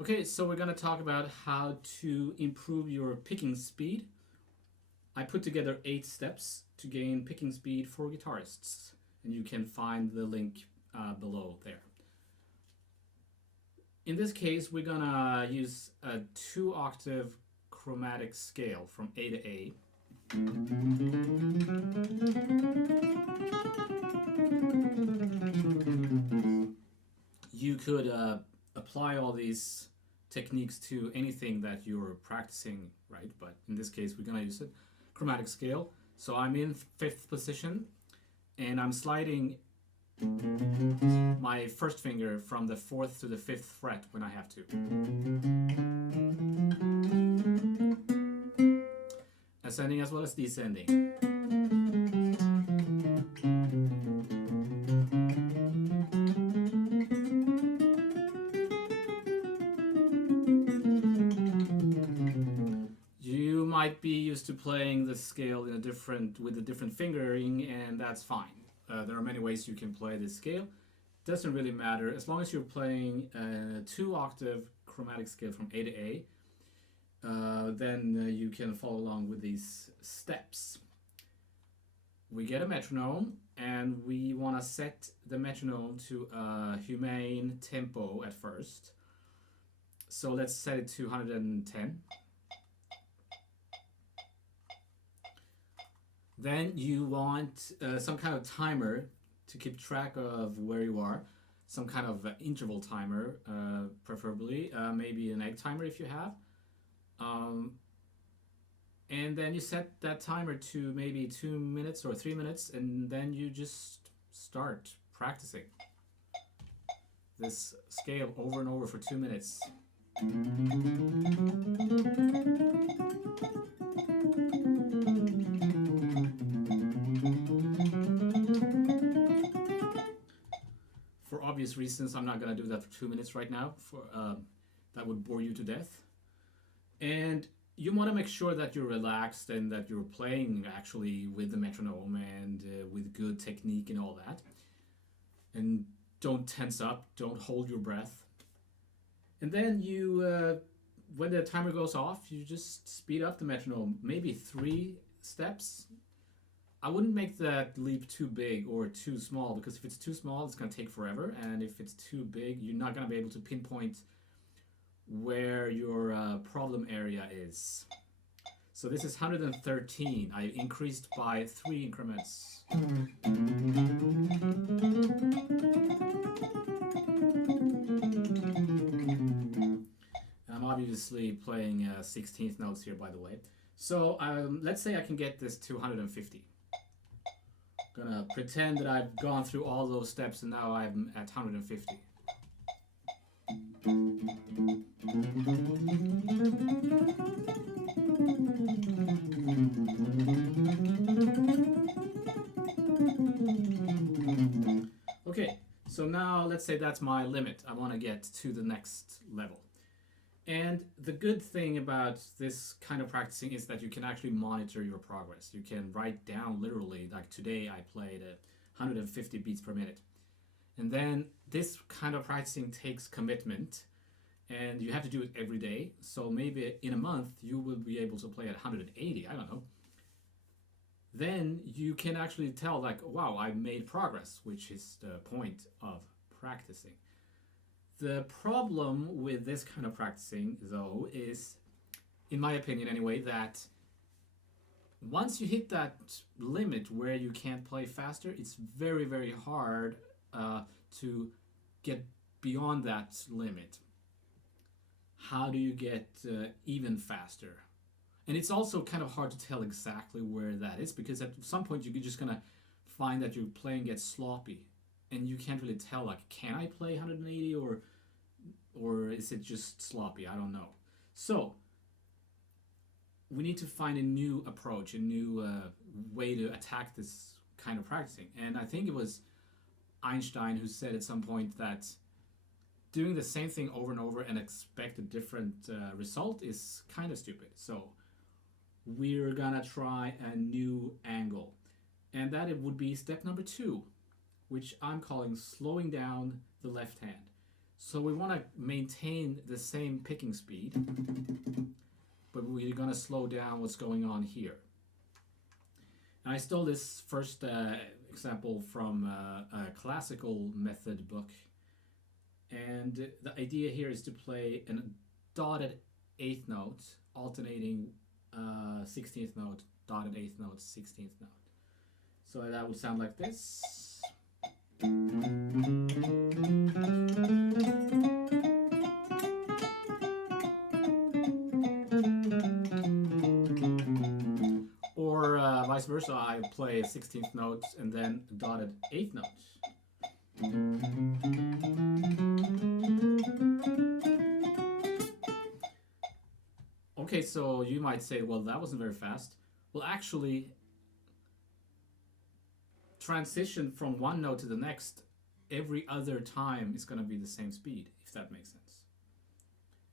Okay, so we're going to talk about how to improve your picking speed. I put together 8 steps to gain picking speed for guitarists, and you can find the link below there. In this case, we're going to use a 2-octave chromatic scale from A to A. You could apply all these techniques to anything that you're practicing, right? But in this case, we're going to use a chromatic scale. So I'm in 5th position, and I'm sliding my first finger from the 4th to the 5th fret when I have to. Ascending as well as descending. You might be used to playing the scale with a different fingering, and that's fine. There are many ways you can play this scale. Doesn't really matter as long as you're playing a 2-octave chromatic scale from A to A. Then you can follow along with these steps. We get a metronome, and we want to set the metronome to a humane tempo at first. So let's set it to 110. Then you want some kind of timer to keep track of where you are. Some kind of interval timer, preferably. Maybe an egg timer if you have. And then you set that timer to maybe 2 minutes or 3 minutes, and then you just start practicing this scale over and over for 2 minutes. For obvious reasons, I'm not going to do that for 2 minutes right now. That would bore you to death. And you want to make sure that you're relaxed and that you're playing actually with the metronome and with good technique and all that. And don't tense up, don't hold your breath. And then you, when the timer goes off, you just speed up the metronome, maybe 3 steps. I wouldn't make that leap too big or too small, because if it's too small, it's going to take forever. And if it's too big, you're not going to be able to pinpoint where your problem area is. So this is 113. I increased by 3 increments. I'm obviously playing 16th notes here, by the way. So let's say I can get this to 150. Gonna pretend that I've gone through all those steps and now I'm at 150. Okay, so now let's say that's my limit. I want to get to the next level. And the good thing about this kind of practicing is that you can actually monitor your progress. You can write down literally, like today I played 150 beats per minute. And then this kind of practicing takes commitment, and you have to do it every day. So maybe in a month you will be able to play at 180, I don't know. Then you can actually tell, like, wow, I made progress, which is the point of practicing. The problem with this kind of practicing, though, is, in my opinion anyway, that once you hit that limit where you can't play faster, it's very, very hard to get beyond that limit. How do you get even faster? And it's also kind of hard to tell exactly where that is, because at some point you're just gonna find that your playing gets sloppy, and you can't really tell, like, can I play 180 or is it just sloppy? I don't know. So we need to find a new approach, a new way to attack this kind of practicing. And I think it was Einstein who said at some point that doing the same thing over and over and expect a different result is kind of stupid. So we're gonna try a new angle and that it would be step number 2, which I'm calling slowing down the left hand. So we want to maintain the same picking speed, but we're going to slow down what's going on here. And I stole this first example from a classical method book, and the idea here is to play a dotted 8th note, alternating 16th note, dotted 8th note, 16th note. So that would sound like this. Or vice versa, I play 16th notes and then dotted 8th note. Okay, so you might say, well, that wasn't very fast. Well, actually, transition from one note to the next every other time is going to be the same speed, if that makes sense.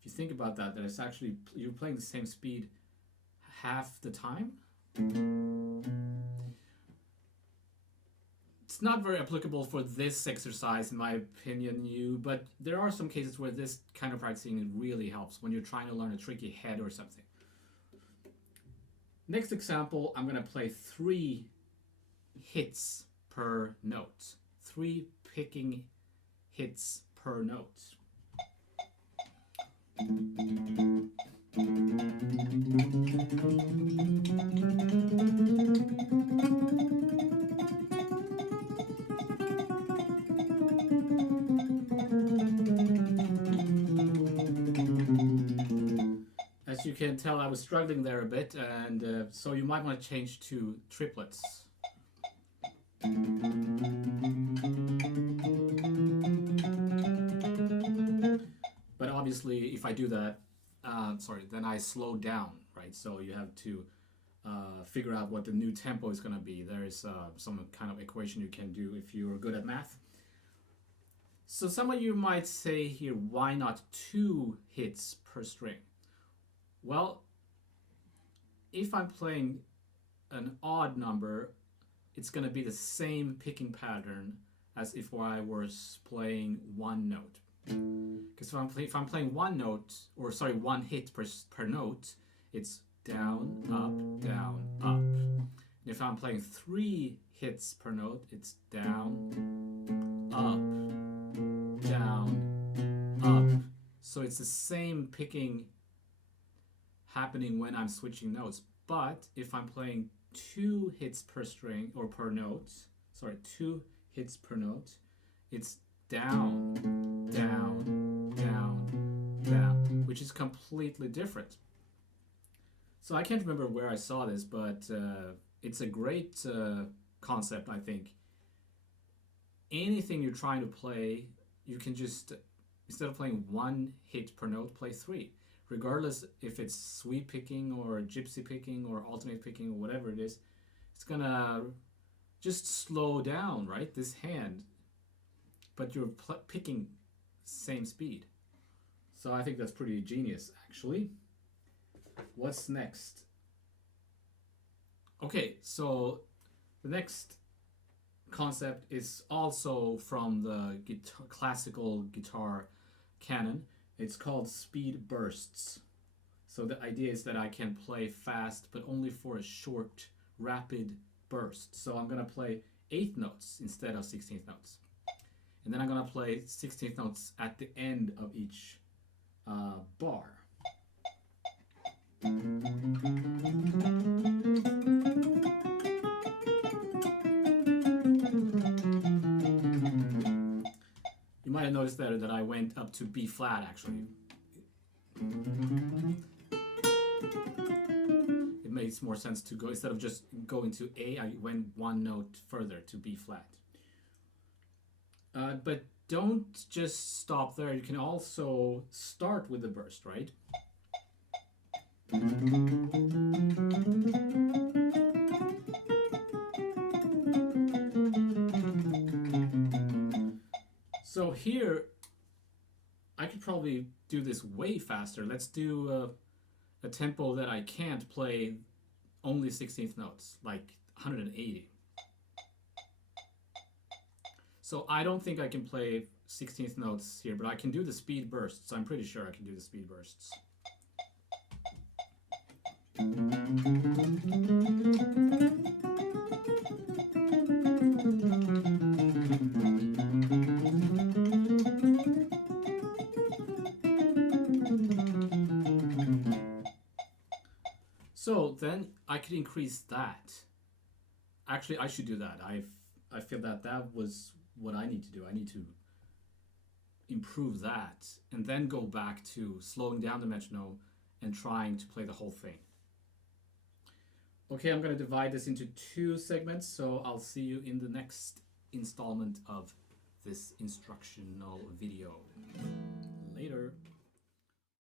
If you think about that, it's actually, you're playing the same speed half the time. It's not very applicable for this exercise, in my opinion, but there are some cases where this kind of practicing really helps when you're trying to learn a tricky head or something. Next example, I'm going to play 3 hits per note. 3 picking hits per note. As you can tell, I was struggling there a bit, and so you might want to change to triplets. But obviously, if I do that, then I slow down, right? So you have to figure out what the new tempo is going to be. There is some kind of equation you can do if you're good at math. So some of you might say here, why not 2 hits per string? Well, if I'm playing an odd number, it's going to be the same picking pattern as if I was playing one note. Because if I'm playing one note, or sorry, 1 hit per note, it's down, up, down, up. And if I'm playing 3 hits per note, it's down, up, down, up. So it's the same picking happening when I'm switching notes. But if I'm playing 2 hits per string or per note, 2 hits per note, it's down, down, down, down, which is completely different. So I can't remember where I saw this, but it's a great concept, I think. Anything you're trying to play, you can just, instead of playing 1 hit per note, play 3. Regardless if it's sweep picking or gypsy picking or alternate picking or whatever it is, it's gonna just slow down, right, this hand, but you're picking same speed. So I think that's pretty genius, actually. What's next? Okay, so the next concept is also from the classical guitar canon. It's called speed bursts. So the idea is that I can play fast, but only for a short, rapid burst. So I'm going to play 8th notes instead of 16th notes. And then I'm going to play 16th notes at the end of each bar. You might have noticed there that I went up to B flat, actually. It makes more sense to go, instead of just going to A, I went 1 note further to B flat. But don't just stop there. You can also start with the burst, right? So here, I could probably do this way faster. Let's do a tempo that I can't play only 16th notes, like 180. So I don't think I can play 16th notes here, but I can do the speed bursts. I'm pretty sure I can do the speed bursts. So then I could increase that. Actually, I should do that. I feel that that was what I need to do. I need to improve that and then go back to slowing down the metronome and trying to play the whole thing. Okay, I'm going to divide this into 2 segments, so I'll see you in the next installment of this instructional video. Later.